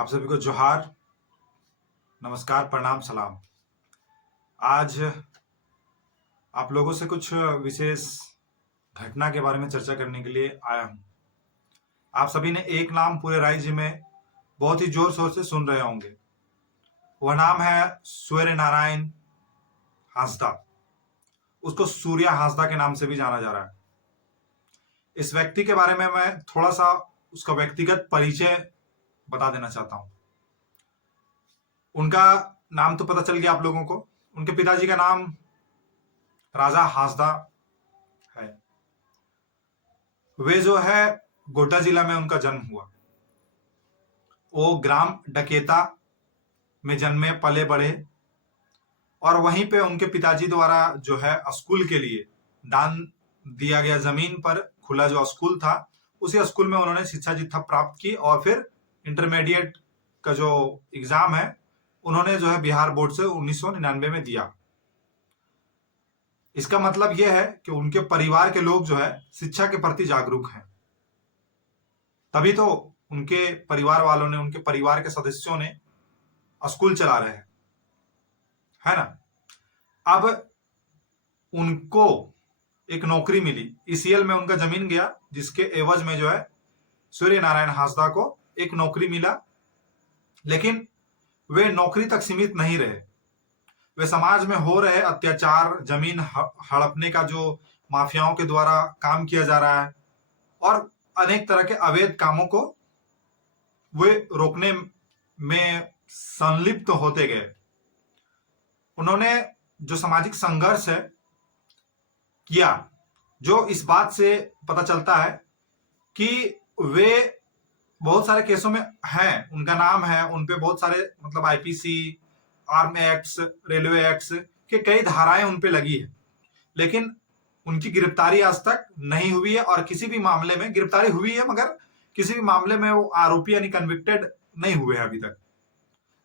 आप सभी को जोहार, नमस्कार, प्रणाम, सलाम। आज आप लोगों से कुछ विशेष घटना के बारे में चर्चा करने के लिए आया हूं। आप सभी ने एक नाम पूरे राज्य में बहुत ही जोर शोर से सुन रहे होंगे। वह नाम है सूर्य नारायण हांसदा। उसको सूर्या हांसदा के नाम से भी जाना जा रहा है। इस व्यक्ति के बारे में मैं थोड़ा सा उसका व्यक्तिगत परिचय बता देना चाहता हूं। उनका नाम तो पता चल गया आप लोगों को। उनके पिताजी का नाम राजा हांसदा है। वे जो है गोड्डा जिला में उनका जन्म हुआ। वो ग्राम डकेता में जन्मे, पले बढ़े और वहीं पे उनके पिताजी द्वारा जो है स्कूल के लिए दान दिया गया जमीन पर खुला जो स्कूल था, उसी स्कूल में उन्होंने शिक्षा दीक्षा प्राप्त की और फिर इंटरमीडिएट का जो एग्जाम है उन्होंने जो है बिहार बोर्ड से 1999 में दिया। इसका मतलब यह है कि उनके परिवार के लोग जो है शिक्षा के प्रति जागरूक हैं। तभी तो उनके परिवार वालों ने, उनके परिवार के सदस्यों ने स्कूल चला रहे हैं, है ना। अब उनको एक नौकरी मिली, ईसीएल में उनका जमीन गया, जिसके एवज में जो है सूर्य नारायण हांसदा को एक नौकरी मिला। लेकिन वे नौकरी तक सीमित नहीं रहे। वे समाज में हो रहे अत्याचार, जमीन हड़पने का जो माफियाओं के द्वारा काम किया जा रहा है और अनेक तरह के अवैध कामों को वे रोकने में संलिप्त होते गए। उन्होंने जो सामाजिक संघर्ष है किया, जो इस बात से पता चलता है कि वे बहुत सारे केसों में हैं, उनका नाम है, उनपे बहुत सारे मतलब IPC, arm acts, railway acts के कई धाराएं उनपे लगी है। लेकिन उनकी गिरफ्तारी आज तक नहीं हुई है और किसी भी मामले में गिरफ्तारी हुई है मगर किसी भी मामले में वो आरोपी यानी कन्विक्टेड नहीं हुए हैं अभी तक।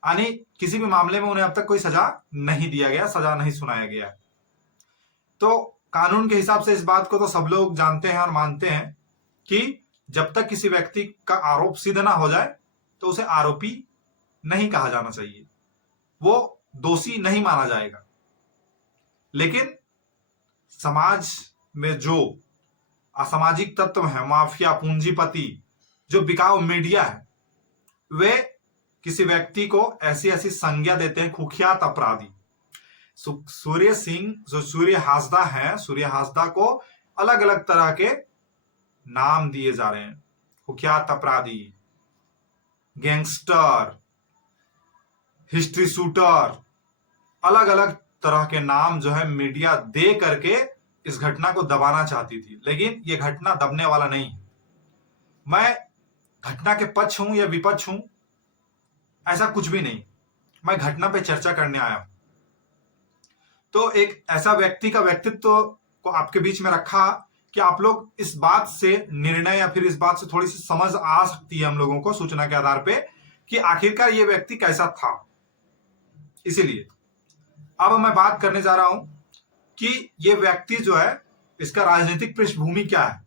यानी किसी भी मामले में उन्हें अब तक कोई सजा नहीं दिया गया, सजा नहीं सुनाया गया है। तो कानून के हिसाब से इस बात को तो सब लोग जानते हैं और मानते हैं कि जब तक किसी व्यक्ति का आरोप सिद्ध ना हो जाए तो उसे आरोपी नहीं कहा जाना चाहिए, वो दोषी नहीं माना जाएगा। लेकिन समाज में जो असामाजिक तत्व है, माफिया, पूंजीपति, जो बिकाऊ मीडिया है, वे किसी व्यक्ति को ऐसी ऐसी संज्ञा देते हैं, कुख्यात अपराधी। सूर्य सिंह जो सूर्य हांसदा है, सूर्य हांसदा को अलग अलग तरह के नाम दिए जा रहे हैं। कुख्यात अपराधी, गैंगस्टर, हिस्ट्री शूटर, अलग अलग तरह के नाम जो है मीडिया दे करके इस घटना को दबाना चाहती थी। लेकिन यह घटना दबने वाला नहीं है। मैं घटना के पक्ष हूं या विपक्ष हूं, ऐसा कुछ भी नहीं। मैं घटना पे चर्चा करने आया हूं। तो एक ऐसा व्यक्ति का व्यक्तित्व को आपके बीच में रखा कि आप लोग इस बात से निर्णय या फिर इस बात से थोड़ी सी समझ आ सकती है हम लोगों को सूचना के आधार पे कि आखिरकार ये व्यक्ति कैसा था। इसीलिए अब मैं बात करने जा रहा हूं कि ये व्यक्ति जो है, इसका राजनीतिक पृष्ठभूमि क्या है।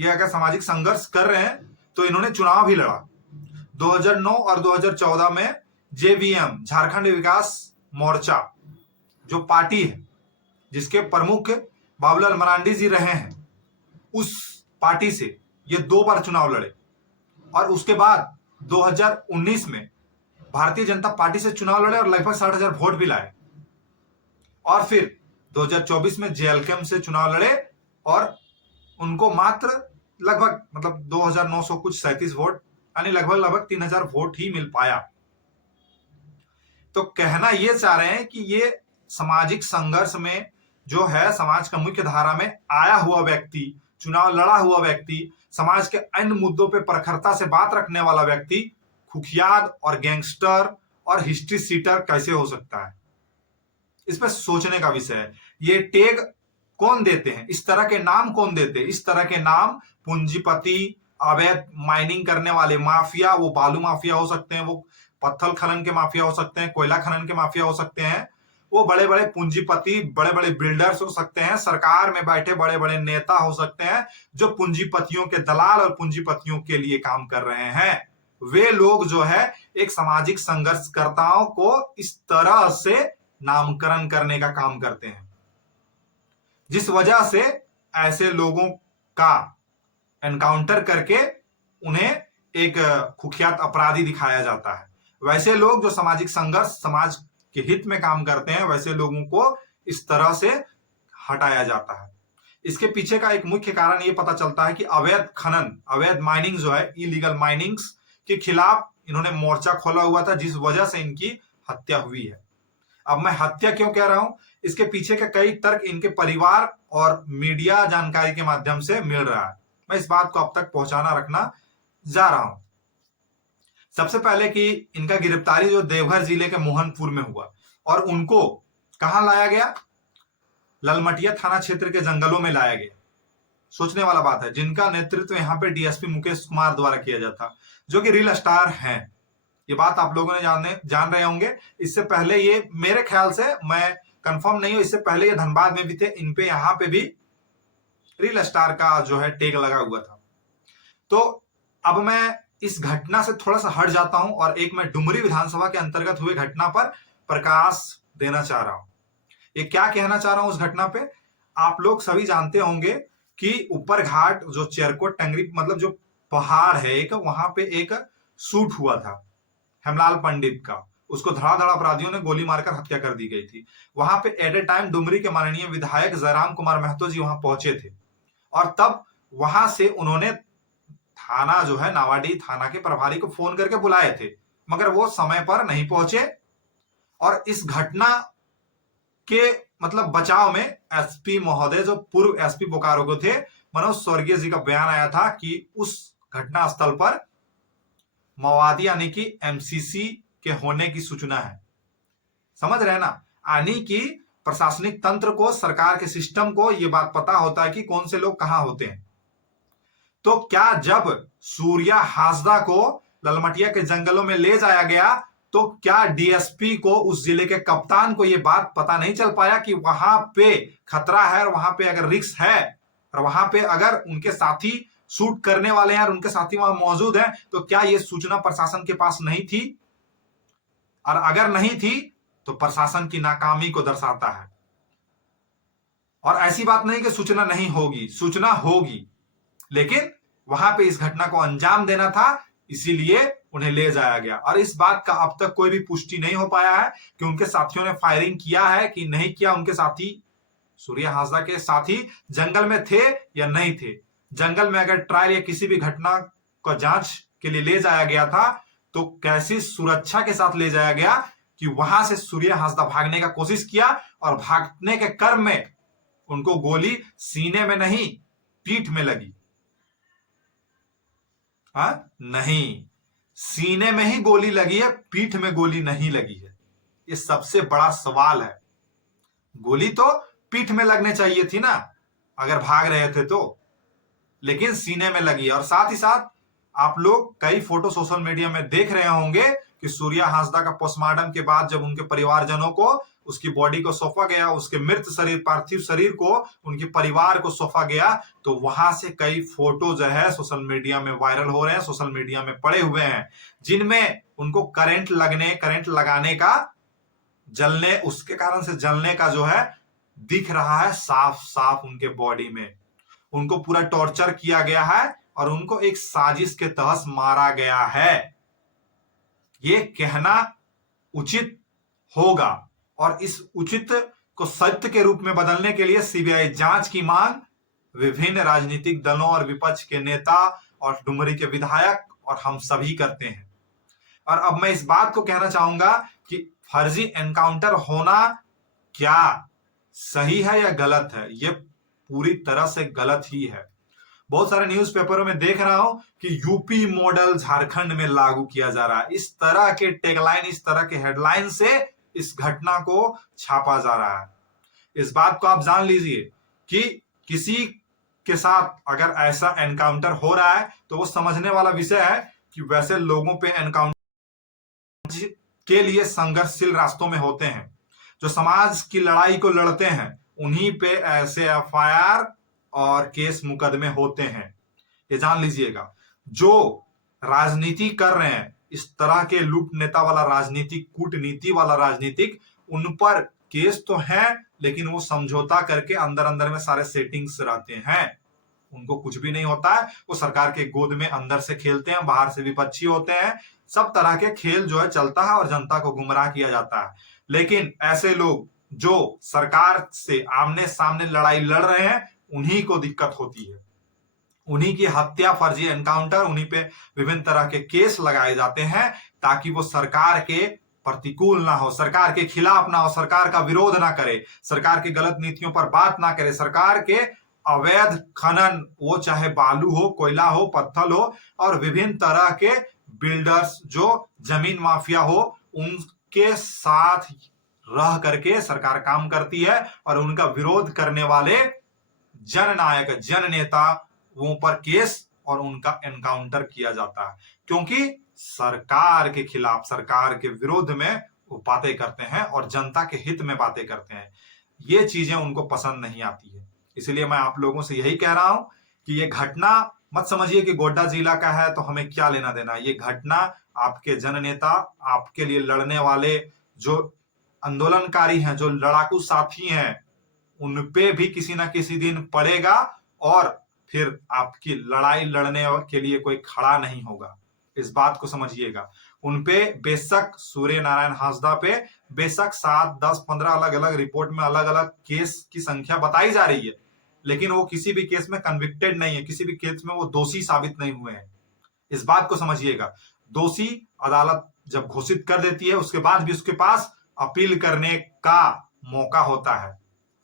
ये अगर सामाजिक संघर्ष कर रहे हैं तो इन्होंने चुनाव भी लड़ा 2009 और 2014 में। जेवीएम, झारखंड विकास मोर्चा जो पार्टी है जिसके प्रमुख बाबूलाल मरांडी जी रहे हैं, उस पार्टी से ये 2 बार चुनाव लड़े और उसके बाद 2019 में भारतीय जनता पार्टी से चुनाव लड़े और लगभग 60,000 वोट भी लाए। और फिर 2024 में जेएलकेएम से चुनाव लड़े और उनको मात्र लगभग मतलब 2,900 कुछ 37 वोट, यानी लगभग 3,000 वोट ही मिल पाया। तो कहना यह चाह रहे हैं कि ये सामाजिक संघर्ष में जो है, समाज का मुख्य धारा में आया हुआ व्यक्ति, चुनाव लड़ा हुआ व्यक्ति, समाज के अन्य मुद्दों पे प्रखरता से बात रखने वाला व्यक्ति कुख्यात और गैंगस्टर और हिस्ट्री सीटर कैसे हो सकता है। इस पर सोचने का विषय है। ये टैग कौन देते हैं, इस तरह के नाम कौन देते हैं? इस तरह के नाम पूंजीपति, अवैध माइनिंग करने वाले माफिया, वो बालू माफिया हो सकते हैं, वो पत्थर खनन के माफिया हो सकते हैं, कोयला खनन के माफिया हो सकते हैं, वो बड़े बड़े पूंजीपति, बड़े बड़े बिल्डर्स हो सकते हैं, सरकार में बैठे बड़े बड़े नेता हो सकते हैं, जो पूंजीपतियों के दलाल और पूंजीपतियों के लिए काम कर रहे हैं। वे लोग जो है एक सामाजिक संघर्षकर्ताओं को इस तरह से नामकरण करने का काम करते हैं, जिस वजह से ऐसे लोगों का एनकाउंटर करके उन्हें एक कुख्यात अपराधी दिखाया जाता है। वैसे लोग जो सामाजिक संघर्ष, समाज के हित में काम करते हैं, वैसे लोगों को इस तरह से हटाया जाता है। इसके पीछे का एक मुख्य कारण ये पता चलता है कि अवैध खनन, अवैध माइनिंग जो है, इलीगल माइनिंग्स के खिलाफ इन्होंने मोर्चा खोला हुआ था, जिस वजह से इनकी हत्या हुई है। अब मैं हत्या क्यों कह रहा हूं, इसके पीछे के कई तर्क इनके परिवार और मीडिया जानकारी के माध्यम से मिल रहा है। मैं इस बात को अब तक पहुंचाना रखना जा रहा हूं। सबसे पहले कि इनका गिरफ्तारी जो देवघर जिले के मोहनपुर में हुआ और उनको कहां लाया गया, ललमटिया थाना क्षेत्र के जंगलों में लाया गया। सोचने वाला बात है, जिनका नेतृत्व यहाँ पे डीएसपी मुकेश कुमार द्वारा किया जाता, जो कि रील स्टार हैं। ये बात आप लोगों ने जान रहे होंगे। इससे पहले ये, मेरे ख्याल से, मैं कंफर्म नहीं हूं, इससे पहले ये धनबाद में भी थे। इन पे यहाँ पे भी रील स्टार का जो है टैग लगा हुआ था। तो अब मैं इस घटना से थोड़ा सा हट जाता हूं और एक मैं डुमरी विधानसभा के अंतर्गत हुए घटना पर प्रकाश देना चाह रहा हूं। ये क्या कहना चाह रहा हूं उस घटना पे, आप लोग सभी जानते होंगे कि ऊपर घाट जो चेरकोट टंगरी, मतलब जो पहाड़ है एक, वहां पे एक शूट हुआ था हेमलाल पंडित का। उसको धड़ाधड़ अपराधियों ने गोली मारकर हत्या कर दी गई थी। वहां पे एट ए टाइम डुमरी के माननीय विधायक जयराम कुमार महतो जी वहां पहुंचे थे और तब वहां से उन्होंने थाना जो है नावाडीह थाना के प्रभारी को फोन करके बुलाए थे, मगर वो समय पर नहीं पहुंचे। और इस घटना के मतलब बचाव में एसपी महोदय, जो पूर्व एसपी बोकारो को थे, मनोज स्वर्गीय जी का बयान आया था कि उस घटना स्थल पर माओवादी यानी कि एमसीसी के होने की सूचना है। समझ रहे ना, यानी कि प्रशासनिक तंत्र को, सरकार के सिस्टम को यह बात पता होता है कि कौन से लोग कहां होते हैं। तो क्या जब सूर्या हासदा को ललमटिया के जंगलों में ले जाया गया तो क्या डीएसपी को, उस जिले के कप्तान को, यह बात पता नहीं चल पाया कि वहां पे खतरा है और वहां पे अगर रिस्क है और वहां पे अगर उनके साथी शूट करने वाले हैं और उनके साथी वहां मौजूद हैं, तो क्या यह सूचना प्रशासन के पास नहीं थी? और अगर नहीं थी तो प्रशासन की नाकामी को दर्शाता है। और ऐसी बात नहीं कि सूचना नहीं होगी, सूचना होगी, लेकिन वहां पे इस घटना को अंजाम देना था, इसीलिए उन्हें ले जाया गया। और इस बात का अब तक कोई भी पुष्टि नहीं हो पाया है कि उनके साथियों ने फायरिंग किया है कि नहीं किया। उनके साथी, सूर्या हासदा के साथी जंगल में थे या नहीं थे। जंगल में अगर ट्रायल या किसी भी घटना को जांच के लिए ले जाया गया था तो कैसी सुरक्षा के साथ ले जाया गया कि वहां से सूर्या हासदा भागने का कोशिश किया और भागने के क्रम में उनको गोली सीने में नहीं, पीठ में लगी। नहीं, सीने में ही गोली लगी है, पीठ में गोली नहीं लगी है। ये सबसे बड़ा सवाल है। गोली तो पीठ में लगने चाहिए थी ना, अगर भाग रहे थे तो, लेकिन सीने में लगी। और साथ ही साथ आप लोग कई फोटो सोशल मीडिया में देख रहे होंगे कि सूर्या हासदा का पोस्टमार्टम के बाद जब उनके परिवारजनों को उसकी बॉडी को सौंपा गया, उसके मृत शरीर, पार्थिव शरीर को उनके परिवार को सौंपा गया, तो वहां से कई फोटो जो है सोशल मीडिया में वायरल हो रहे हैं, सोशल मीडिया में पड़े हुए हैं, जिनमें उनको करंट लगाने का, जलने, उसके कारण से जलने का जो है दिख रहा है साफ साफ उनके बॉडी में। उनको पूरा टॉर्चर किया गया है और उनको एक साजिश के तहत मारा गया है। ये कहना उचित होगा और इस उचित को सत्य के रूप में बदलने के लिए सीबीआई जांच की मांग विभिन्न राजनीतिक दलों और विपक्ष के नेता और डुमरी के विधायक और हम सभी करते हैं। और अब मैं इस बात को कहना चाहूंगा कि फर्जी एनकाउंटर होना क्या सही है या गलत है? यह पूरी तरह से गलत ही है। बहुत सारे न्यूज़पेपरों में देख रहा हूं कि यूपी मॉडल झारखंड में लागू किया जा रहा है। इस तरह के टैगलाइन, इस तरह के हेडलाइन से इस घटना को छापा जा रहा है। इस बात को आप जान लीजिए कि किसी के साथ अगर ऐसा एनकाउंटर हो रहा है तो वो समझने वाला विषय है कि वैसे लोगों पे एनकाउंटर के लिए संघर्षशील रास्तों में होते हैं, जो समाज की लड़ाई को लड़ते हैं, उन्हीं पे ऐसे एफआईआर और केस मुकदमे होते हैं। ये जान लीजिएगा। जो राजनीति कर रहे हैं, इस तरह के लूट नेता वाला राजनीतिक, कूटनीति वाला राजनीतिक, उन पर केस तो है, लेकिन वो समझौता करके अंदर अंदर में सारे सेटिंग्स रहते हैं, उनको कुछ भी नहीं होता है। वो सरकार के गोद में अंदर से खेलते हैं, बाहर से विपक्षी होते हैं, सब तरह के खेल जो है चलता है और जनता को गुमराह किया जाता है। लेकिन ऐसे लोग जो सरकार से आमने सामने लड़ाई लड़ रहे हैं, उन्हीं को दिक्कत होती है, उन्हीं की हत्या, फर्जी एनकाउंटर, उन्हीं पे विभिन्न तरह के केस लगाए जाते हैं ताकि वो सरकार के प्रतिकूल ना हो, सरकार के खिलाफ ना हो, सरकार का विरोध ना करे, सरकार की गलत नीतियों पर बात ना करे, सरकार के अवैध खनन, वो चाहे बालू हो, कोयला हो, पत्थर हो, और विभिन्न तरह के बिल्डर्स जो जमीन माफिया हो, उनके साथ रह करके सरकार काम करती है और उनका विरोध करने वाले जननायक, जन नेता, वो पर केस और उनका एनकाउंटर किया जाता है, क्योंकि सरकार के खिलाफ, सरकार के विरोध में वो बातें करते हैं और जनता के हित में बातें करते हैं। ये चीजें उनको पसंद नहीं आती है। इसलिए मैं आप लोगों से यही कह रहा हूं कि ये घटना मत समझिए कि गोड्डा जिला का है तो हमें क्या लेना देना। ये घटना आपके जननेता, आपके लिए लड़ने वाले जो आंदोलनकारी हैं, जो लड़ाकू साथी हैं, उन पे भी किसी ना किसी दिन पड़ेगा और फिर आपकी लड़ाई लड़ने के लिए कोई खड़ा नहीं होगा। इस बात को समझिएगा। उनपे बेशक सूर्य नारायण हांसदा पे बेशक 7, 10, 15 अलग अलग रिपोर्ट में अलग अलग केस की संख्या बताई जा रही है, लेकिन वो किसी भी केस में कन्विक्टेड नहीं है, किसी भी केस में वो दोषी साबित नहीं हुए हैं। इस बात को समझिएगा। दोषी अदालत जब घोषित कर देती है, उसके बाद भी उसके पास अपील करने का मौका होता है।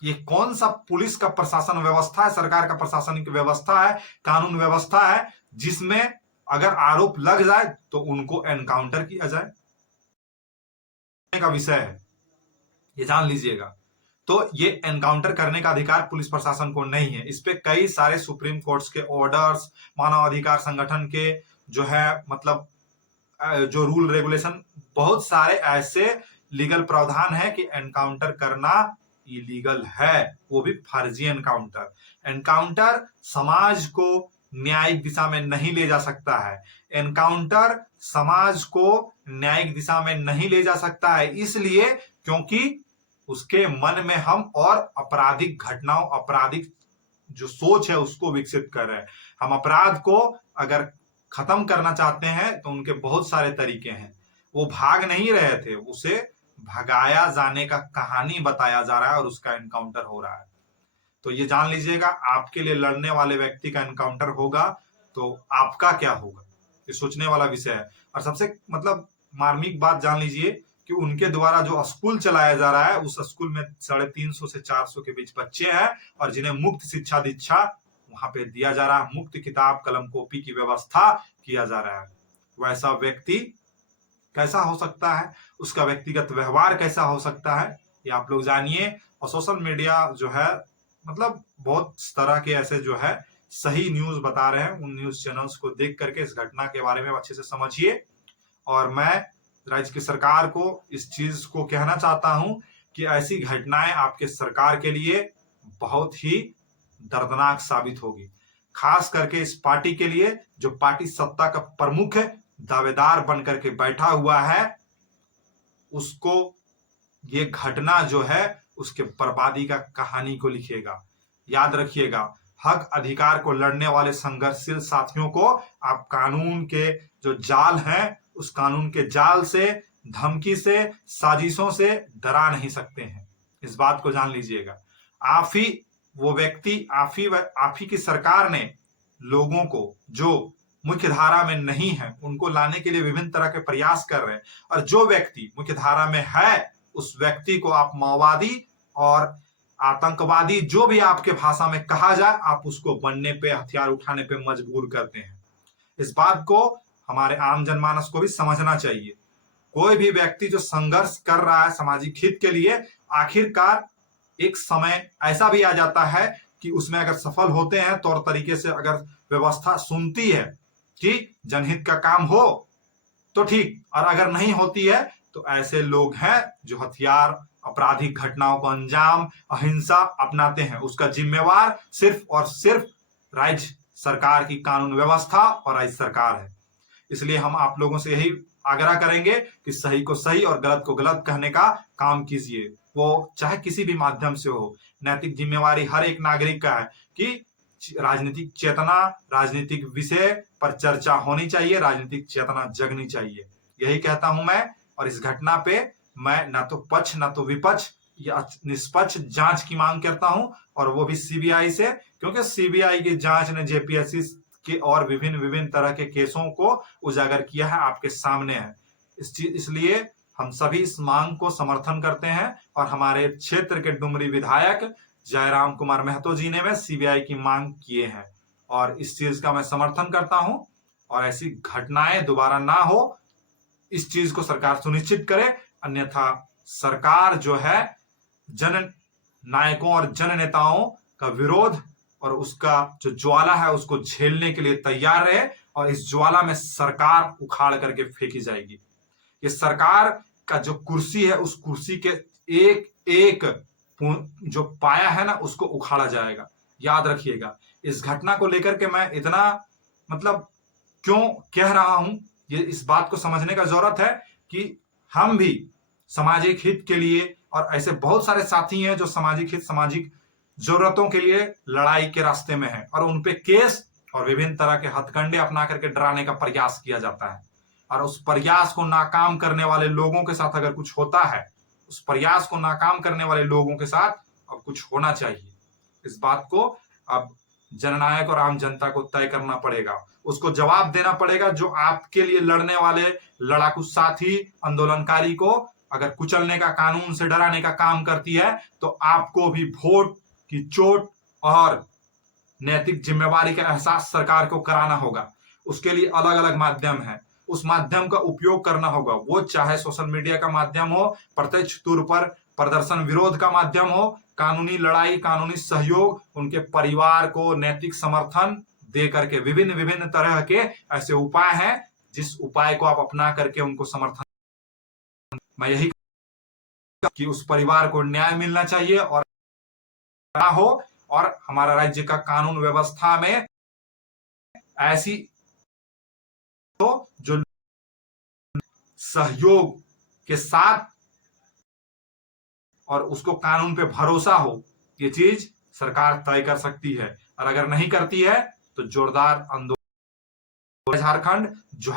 ये कौन सा पुलिस का प्रशासन व्यवस्था है, सरकार का प्रशासनिक व्यवस्था है, कानून व्यवस्था है, जिसमें अगर आरोप लग जाए तो उनको एनकाउंटर किया जाए का विषय है, ये जान लीजिएगा। तो ये एनकाउंटर करने का अधिकार पुलिस प्रशासन को नहीं है। इस पे कई सारे सुप्रीम कोर्ट्स के ऑर्डर्स, मानवाधिकार संगठन के जो है मतलब जो रूल रेगुलेशन, बहुत सारे ऐसे लीगल प्रावधान है कि एनकाउंटर करना इलीगल है, वो भी फर्जी एनकाउंटर। एनकाउंटर समाज को न्यायिक दिशा में नहीं ले जा सकता है। एनकाउंटर समाज को न्यायिक दिशा में नहीं ले जा सकता है, इसलिए क्योंकि उसके मन में हम और आपराधिक घटनाओं, आपराधिक जो सोच है उसको विकसित कर रहे हैं। हम अपराध को अगर खत्म करना चाहते हैं तो उनके बहुत सारे तरीके हैं। वो भाग नहीं रहे थे, उसे भगाया जाने का कहानी बताया जा रहा है और उसका एनकाउंटर हो रहा है। तो ये जान लीजिएगा, आपके लिए लड़ने वाले व्यक्ति का एनकाउंटर होगा तो आपका क्या होगा, ये सोचने वाला विषय है। और सबसे मतलब मार्मिक बात जान लीजिए कि उनके द्वारा जो स्कूल चलाया जा रहा है, उस स्कूल में 350 से 400 के बीच बच्चे हैं और जिन्हें मुफ्त शिक्षा दीक्षा वहां पे दिया जा रहा है, मुफ्त किताब कलम कॉपी की व्यवस्था किया जा रहा है। वैसा व्यक्ति कैसा हो सकता है, उसका व्यक्तिगत व्यवहार कैसा हो सकता है, ये आप लोग जानिए। और सोशल मीडिया जो है मतलब बहुत तरह के ऐसे जो है सही न्यूज बता रहे हैं, उन न्यूज चैनल्स को देख करके इस घटना के बारे में अच्छे से समझिए। और मैं राज्य की सरकार को इस चीज को कहना चाहता हूं कि ऐसी घटनाएं आपके सरकार के लिए बहुत ही दर्दनाक साबित होगी, खास करके इस पार्टी के लिए जो पार्टी सत्ता का प्रमुख दावेदार बनकर के बैठा हुआ है। उसको ये घटना जो है उसके बर्बादी का कहानी को लिखेगा। याद रखिएगा, हक अधिकार को लड़ने वाले संघर्षशील साथियों को आप कानून के जो जाल हैं, उस कानून के जाल से, धमकी से, साजिशों से डरा नहीं सकते हैं। इस बात को जान लीजिएगा। आप ही वो व्यक्ति, आप ही की सरकार ने लोगों को जो मुख्य धारा में नहीं है उनको लाने के लिए विभिन्न तरह के प्रयास कर रहे हैं, और जो व्यक्ति मुख्य धारा में है उस व्यक्ति को आप माओवादी और आतंकवादी, जो भी आपके भाषा में कहा जाए, आप उसको बनने पे, हथियार उठाने पे मजबूर करते हैं। इस बात को हमारे आम जनमानस को भी समझना चाहिए। कोई भी व्यक्ति जो संघर्ष कर रहा है सामाजिक हित के लिए, आखिरकार एक समय ऐसा भी आ जाता है कि उसमें अगर सफल होते हैं, तौर तरीके से अगर व्यवस्था सुनती है कि जनहित का काम हो तो ठीक, और अगर नहीं होती है तो ऐसे लोग हैं जो हथियार, आपराधिक घटनाओं को अंजाम, अहिंसा अपनाते हैं। उसका जिम्मेवार सिर्फ और सिर्फ राज्य सरकार की कानून व्यवस्था और राज्य सरकार है। इसलिए हम आप लोगों से यही आग्रह करेंगे कि सही को सही और गलत को गलत कहने का काम कीजिए, वो चाहे किसी भी माध्यम से हो। नैतिक जिम्मेवारी हर एक नागरिक का है कि राजनीतिक चेतना, राजनीतिक विषय पर चर्चा होनी चाहिए, राजनीतिक चेतना जगनी चाहिए। यही कहता हूं मैं, और इस घटना पे मैं ना तो पक्ष ना तो विपक्ष या निष्पक्ष जांच की मांग करता हूं, और वो भी सीबीआई से, क्योंकि सीबीआई की जांच ने जेपीएससी के और विभिन्न विभिन्न तरह के केसों को उजागर किया है, आपके सामने है। इसलिए हम सभी इस मांग को समर्थन करते हैं, और हमारे क्षेत्र के डुमरी विधायक जयराम कुमार महतो जी ने भी सीबीआई की मांग किए हैं, और इस चीज का मैं समर्थन करता हूं। और ऐसी घटनाएं दोबारा ना हो, इस चीज को सरकार सुनिश्चित करे, अन्यथा सरकार जो है जन नायकों और जन नेताओं का विरोध और उसका जो ज्वाला है उसको झेलने के लिए तैयार रहे, और इस ज्वाला में सरकार उखाड़ करके फेंकी जाएगी। ये सरकार का जो कुर्सी है, उस कुर्सी के एक एक जो पाया है ना, उसको उखाड़ा जाएगा, याद रखिएगा। इस घटना को लेकर के मैं इतना क्यों कह रहा हूं, ये इस बात को समझने का जरूरत है कि हम भी सामाजिक हित के लिए, और ऐसे बहुत सारे साथी हैं जो सामाजिक हित, सामाजिक जरूरतों के लिए लड़ाई के रास्ते में है, और उनपे केस और विभिन्न तरह के हथकंडे अपना करके डराने का प्रयास किया जाता है। और उस प्रयास को नाकाम करने वाले लोगों के साथ अगर कुछ होता है, उस प्रयास को नाकाम करने वाले लोगों के साथ अब कुछ होना चाहिए। इस बात को अब जननायक और आम जनता को तय करना पड़ेगा, उसको जवाब देना पड़ेगा। जो आपके लिए लड़ने वाले लड़ाकू साथी, आंदोलनकारी को अगर कुचलने का, कानून से डराने का काम करती है, तो आपको भी वोट की चोट और नैतिक जिम्मेवारी का एहसास सरकार को कराना होगा। उसके लिए अलग अलग माध्यम है, उस माध्यम का उपयोग करना होगा। वो चाहे सोशल मीडिया का माध्यम हो, प्रत्यक्ष तौर पर प्रदर्शन विरोध का माध्यम हो, कानूनी लड़ाई, कानूनी सहयोग, उनके परिवार को नैतिक समर्थन दे करके विभिन्न विभिन्न तरह के ऐसे उपाय हैं, जिस उपाय को आप अपना करके उनको समर्थन। मैं यही कि उस परिवार को न्याय मिलना चाहिए और हो, और हमारा राज्य का कानून व्यवस्था में ऐसी तो जो सहयोग के साथ और उसको कानून पे भरोसा हो, ये चीज सरकार तय कर सकती है। और अगर नहीं करती है तो जोरदार आंदोलन झारखंड जो